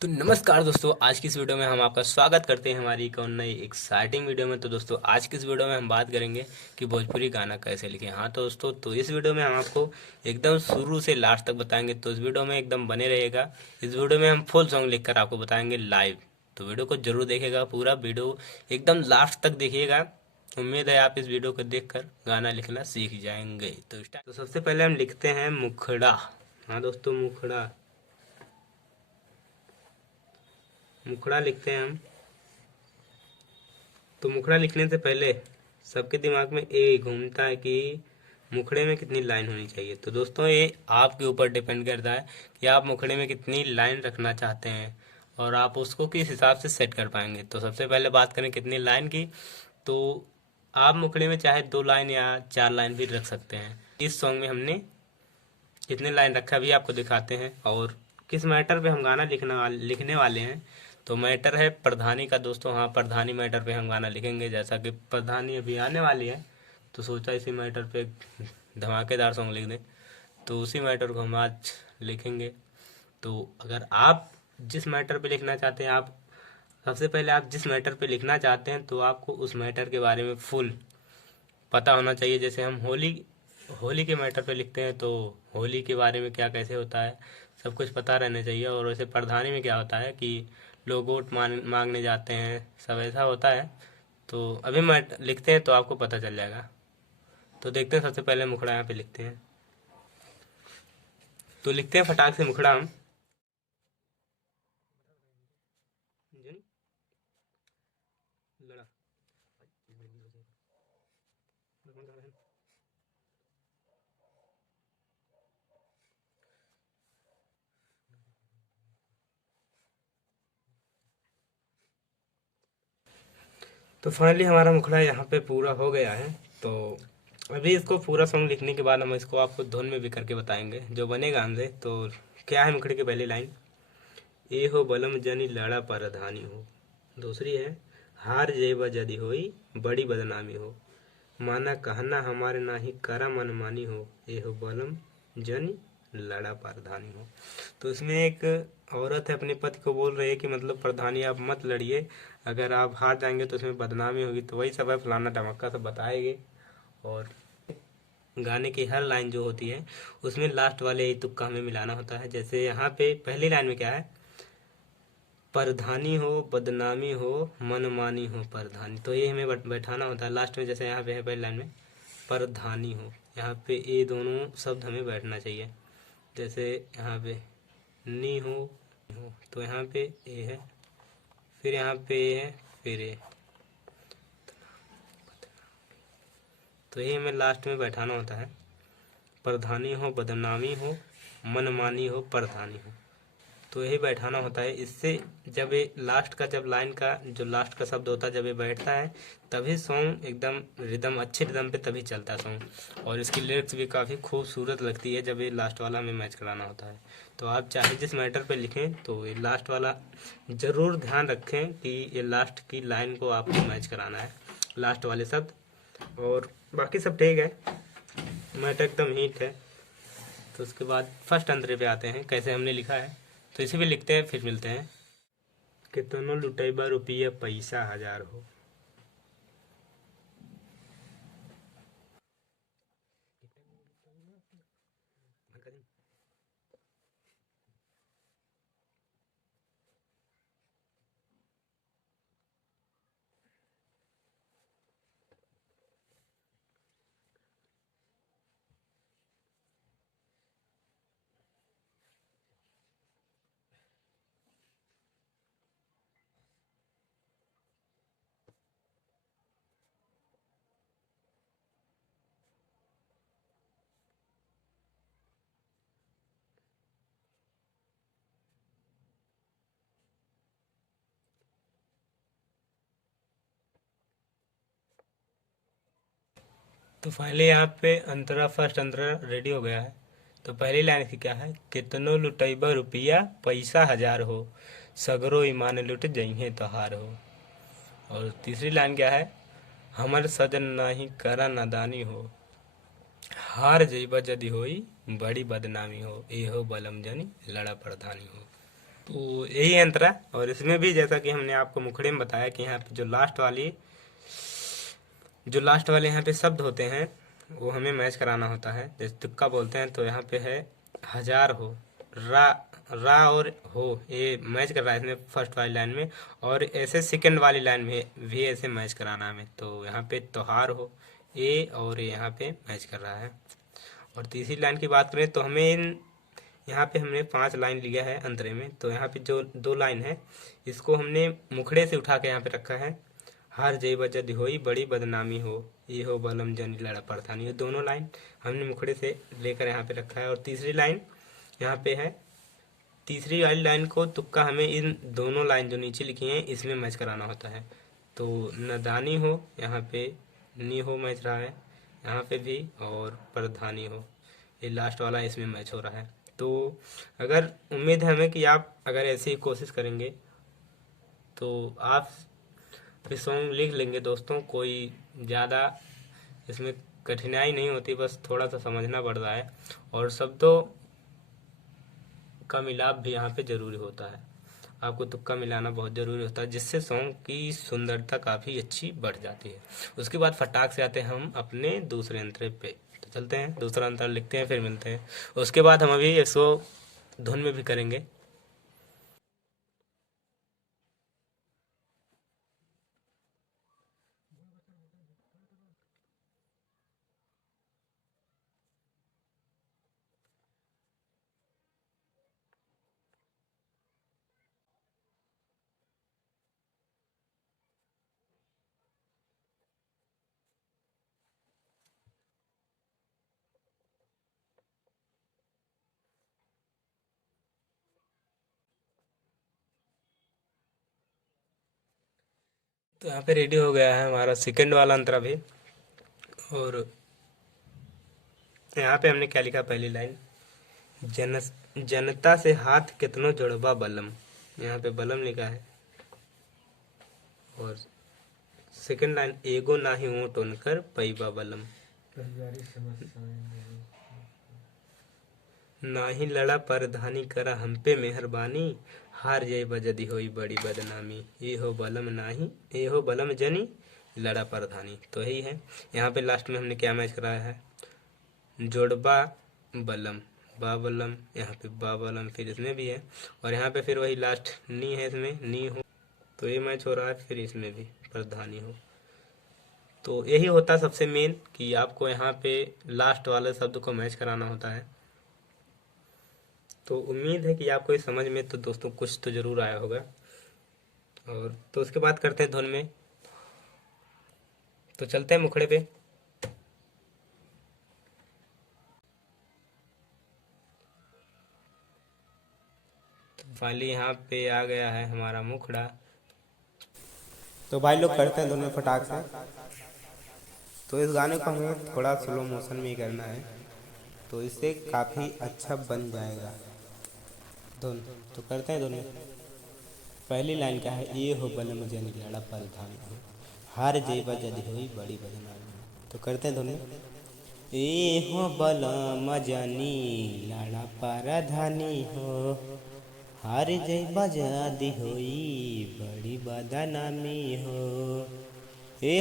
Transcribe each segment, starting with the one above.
तो नमस्कार दोस्तों, आज की इस वीडियो में हम आपका स्वागत करते हैं हमारी एक और नई एक्साइटिंग वीडियो में। तो दोस्तों, आज की इस वीडियो में हम बात करेंगे कि भोजपुरी गाना कैसे लिखें। हाँ तो दोस्तों, तो इस वीडियो में हम आपको एकदम शुरू से लास्ट तक बताएंगे, तो इस वीडियो में एकदम बने रहिएगा। इस वीडियो में हम फुल सॉन्ग लिखकर आपको बताएंगे लाइव। तो वीडियो को जरूर देखिएगा, पूरा वीडियो एकदम लास्ट तक देखिएगा। उम्मीद है आप इस वीडियो को देखकर गाना लिखना सीख जाएंगे। तो सबसे पहले हम लिखते हैं मुखड़ा। हाँ दोस्तों, मुखड़ा मुखड़ा लिखते हैं हम। तो मुखड़ा लिखने से पहले सबके दिमाग में ये घूमता है कि मुखड़े में कितनी लाइन होनी चाहिए। तो दोस्तों, ये आपके ऊपर डिपेंड करता है कि आप मुखड़े में कितनी लाइन रखना चाहते हैं और आप उसको किस हिसाब से सेट कर पाएंगे। तो सबसे पहले बात करें कितनी लाइन की, तो आप मुखड़े में चाहे 2 लाइन या 4 लाइन भी रख सकते हैं। इस सॉन्ग में हमने कितने लाइन रखा भी आपको दिखाते हैं और किस मैटर पे हम गाना लिखने वाले हैं। तो मैटर है प्रधानी का दोस्तों। हाँ, प्रधानी मैटर पे हम गाना लिखेंगे। जैसा कि प्रधानी अभी आने वाली है, तो सोचा इसी मैटर पे धमाकेदार सॉन्ग लिख दें। तो उसी मैटर को हम आज लिखेंगे। तो अगर आप जिस मैटर पे लिखना चाहते हैं, आप सबसे पहले आप जिस मैटर पे लिखना चाहते हैं तो आपको उस मैटर के बारे में फुल पता होना चाहिए। जैसे हम होली होली के मैटर पे लिखते हैं, तो होली के बारे में क्या कैसे होता है सब कुछ पता रहना चाहिए। और वैसे प्रधानी में क्या होता है कि लोग वोट मांगने जाते हैं, सब ऐसा होता है। तो अभी मैं लिखते हैं तो आपको पता चल जाएगा। तो देखते हैं, सबसे पहले मुखड़ा यहाँ पे लिखते हैं। तो लिखते हैं फटाक से मुखड़ा हम। लड़ा। तो फाइनली हमारा मुखड़ा यहाँ पे पूरा हो गया है। तो अभी इसको पूरा सॉन्ग लिखने के बाद हम इसको आपको धुन में भी करके बताएंगे जो बनेगा हमसे। तो क्या है मुखड़े की पहली लाइन? ए हो बलम जनी लड़ा परधानी हो। दूसरी है, हार जेबा जदी होई बड़ी बदनामी हो। माना कहना हमारे नाही करा मनमानी हो। ए हो बलम जनी लड़ा परधानी हो। तो इसमें एक औरत है अपने पति को बोल रही है कि मतलब प्रधानी आप मत लड़िए, अगर आप हार जाएंगे तो इसमें बदनामी होगी। तो वही सब है, फलाना धमक्का सब बताएंगे। और गाने की हर लाइन जो होती है उसमें लास्ट वाले एक तुक्का हमें मिलाना होता है। जैसे यहाँ पे पहली लाइन में क्या है? परधानी हो बदनामी हो मनमानी हो परधानी। तो ये हमें बैठाना होता है लास्ट में। जैसे यहाँ पे है पहली लाइन में परधानी हो, यहाँ पे ये दोनों शब्द हमें बैठना चाहिए। जैसे यहाँ पे नी हो तो यहाँ पे ए है, फिर यहाँ पे ए है, फिर ए। तो ये हमें लास्ट में बैठाना होता है। परधानी हो बदनामी हो मनमानी हो परधानी हो, तो यही बैठाना होता है। इससे जब ये लास्ट का, जब लाइन का जो लास्ट का शब्द होता है जब ये बैठता है, तभी सॉन्ग एकदम रिदम, अच्छे रिदम पे तभी चलता है सॉन्ग। और इसकी लिरिक्स भी काफ़ी खूबसूरत लगती है जब ये लास्ट वाला हमें मैच कराना होता है। तो आप चाहे जिस मैटर पे लिखें तो ये लास्ट वाला ज़रूर ध्यान रखें कि ये लास्ट की लाइन को आपको मैच कराना है, लास्ट वाले शब्द। और बाकी सब ठीक है, मैटर एकदम हिट है। तो उसके बाद फर्स्ट अंतरे पे आते हैं, कैसे हमने लिखा है। तो इसे भी लिखते हैं, फिर मिलते हैं। कितनो लुटैबा रुपया पैसा हजार हो। तो फाइनली यहाँ पे अंतरा, फर्स्ट अंतरा रेडी हो गया है। तो पहली लाइन की क्या है? कितनो लुटैबा रुपया पैसा हजार हो, सगरो ईमान लुट जइहे तोहार हो। और तीसरी लाइन क्या है? हमर सजन नाही करा नादानी हो, हार जइबा जदि होई बड़ी बदनामी हो। ए हो बलम जनी लड़ा प्रधानी हो। तो यही अंतर है। और इसमें भी जैसा कि हमने आपको मुखड़े में बताया कि यहाँ पे जो लास्ट वाले यहाँ पे शब्द होते हैं वो हमें मैच कराना होता है। जैसे तुक्का बोलते हैं तो यहाँ पे है हजार हो, रा रा और हो, ये मैच कर रहा है इसमें फर्स्ट वाली लाइन में। और ऐसे सेकंड वाली लाइन में भी ऐसे मैच कराना है हमें। तो यहाँ पे त्योहार हो, ए और ये यहाँ पे मैच कर रहा है। और तीसरी लाइन की बात करें तो यहाँ पे हमने 5 लाइन लिया है अंतरे में। तो यहाँ पे जो 2 लाइन है इसको हमने मुखड़े से उठा के यहाँ पे रखा है। हार जई बजद होई बड़ी बदनामी हो, ये हो बलम जनी लड़ा परथानी। ये दोनों लाइन हमने मुखड़े से लेकर यहाँ पे रखा है। और तीसरी लाइन यहाँ पे है, तीसरी वाली लाइन को तुक्का हमें इन दोनों लाइन जो नीचे लिखी हैं इसमें मैच कराना होता है। तो नदानी हो यहाँ पे, नी हो मैच रहा है यहाँ पे भी, और परधानी हो ये लास्ट वाला इसमें मैच हो रहा है। तो अगर उम्मीद है हमें कि आप अगर ऐसी ही कोशिश करेंगे तो आप भी सॉन्ग लिख लेंगे दोस्तों। कोई ज़्यादा इसमें कठिनाई नहीं होती, बस थोड़ा सा समझना पड़ रहा है। और शब्दों का मिलाप भी यहाँ पे ज़रूरी होता है। आपको तुक्का मिलाना बहुत ज़रूरी होता है, जिससे सॉन्ग की सुंदरता काफ़ी अच्छी बढ़ जाती है। उसके बाद फटाक से आते हैं हम अपने दूसरे अंतरे पे। तो चलते हैं दूसरा अंतर लिखते हैं, फिर मिलते हैं। उसके बाद हम अभी इसको धुन में भी करेंगे। तो यहाँ पे रेडी हो गया है हमारा सेकंड वाला अंतरा भी। और यहाँ पे हमने क्या लिखा, पहली लाइन, जन जनता से हाथ कितनो जोड़बा बलम, यहाँ पे बलम लिखा है। और सेकंड लाइन, एगो नाही ऊँट उनकर पैबा बलम, नाही लड़ा परधानी करा हम पे मेहरबानी, हार जाई बजदी होई बड़ी बदनामी, ये हो बलम नाही, ये हो बलम जनी लड़ा परधानी। तो यही है। यहाँ पे लास्ट में हमने क्या मैच कराया है, जोड़बा बलम, बा बलम, यहाँ पे बा बलम, फिर इसमें भी है। और यहाँ पे फिर वही लास्ट नी है, इसमें नी हो, तो ये मैच हो रहा है। फिर इसमें भी परधानी हो। तो यही होता है सबसे मेन, कि आपको यहाँ पे लास्ट वाले शब्द को मैच कराना होता है। तो उम्मीद है कि आपको इस समझ में तो दोस्तों कुछ तो ज़रूर आया होगा। और तो उसके बाद करते हैं धुन में। तो चलते हैं मुखड़े पे। तो फाइनली यहाँ पे आ गया है हमारा मुखड़ा। तो भाई लोग करते हैं धुन में फटाक से। तो इस गाने को हमें थोड़ा स्लो मोशन में ही करना है, तो इससे काफ़ी अच्छा बन जाएगा धुन। तो करते हैं धुन में। पहली लाइन क्या है, ये हो बलम जन लड़ा परधानी हो, हार जेबा जदी हुई बड़ी बदनामी। तो करते हैं धुन में। ए हो बलम जनी लड़ा परधानी हो, हार जेबा जदी हुई बड़ी बदनामी हो। ए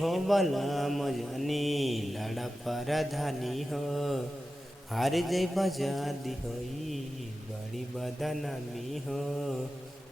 हो बलम जनी लड़ा परधानी हो, हार जेबा जदी हुई बड़ी बदनामी हो।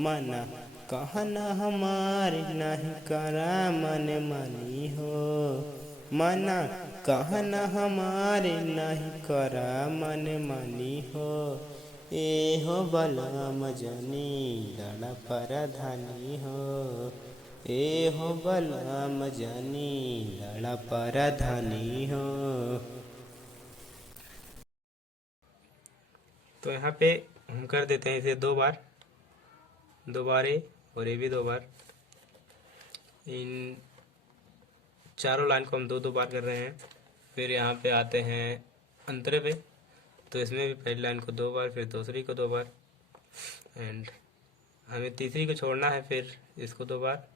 मना कहना हमार नहीं करा मन मानी हो, मना कहना हमार नहीं करा मन मानी हो। ए हो बलम जनी लड़ा परधानी हो, ए हो बलम जनी लड़ा परधानी हो। तो यहाँ पे हम कर देते हैं इसे 2 बार, 2 बार ये, और ये भी 2 बार। इन चारों लाइन को हम 2-2 बार कर रहे हैं। फिर यहाँ पे आते हैं अंतरे पे। तो इसमें भी पहली लाइन को 2 बार, फिर दूसरी को 2 बार, एंड हमें तीसरी को छोड़ना है। फिर इसको 2 बार,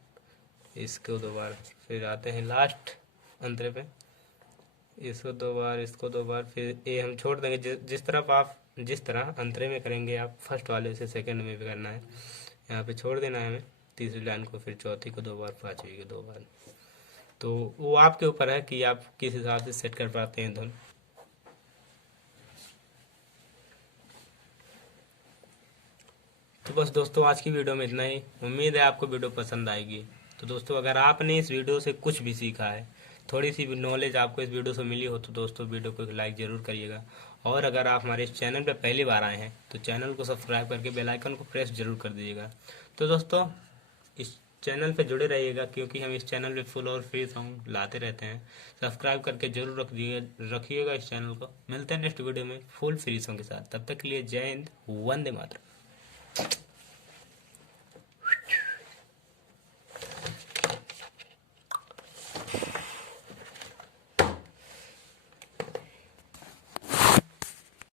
इसको 2 बार, फिर आते हैं लास्ट अंतरे पे, इसको 2 बार, इसको 2 बार, फिर ये हम छोड़ देंगे। जिस तरफ आप जिस तरह अंतरे में करेंगे आप फर्स्ट वाले से सेकंड में भी करना है। यहाँ पे छोड़ देना है हमें तीसरी लाइन को, फिर चौथी को 2 बार, पांचवी को 2 बार। तो वो आपके ऊपर है कि आप किस हिसाब से सेट कर पाते हैं धुन। तो बस दोस्तों आज की वीडियो में इतना ही। उम्मीद है आपको वीडियो पसंद आएगी। तो दोस्तों अगर आपने इस वीडियो से कुछ भी सीखा है, थोड़ी सी भी नॉलेज आपको इस वीडियो से मिली हो, तो दोस्तों वीडियो को एक लाइक ज़रूर करिएगा। और अगर आप हमारे इस चैनल पर पहली बार आए हैं तो चैनल को सब्सक्राइब करके बेल आइकन को प्रेस जरूर कर दीजिएगा। तो दोस्तों इस चैनल पे जुड़े रहिएगा, क्योंकि हम इस चैनल पे फुल और फ्री सॉन्ग लाते रहते हैं। सब्सक्राइब करके जरूर रखिएगा इस चैनल को। मिलते हैं नेक्स्ट वीडियो में फुल फ्री सॉन्ग के साथ। तब तक के लिए जय हिंद, वंदे मातरम।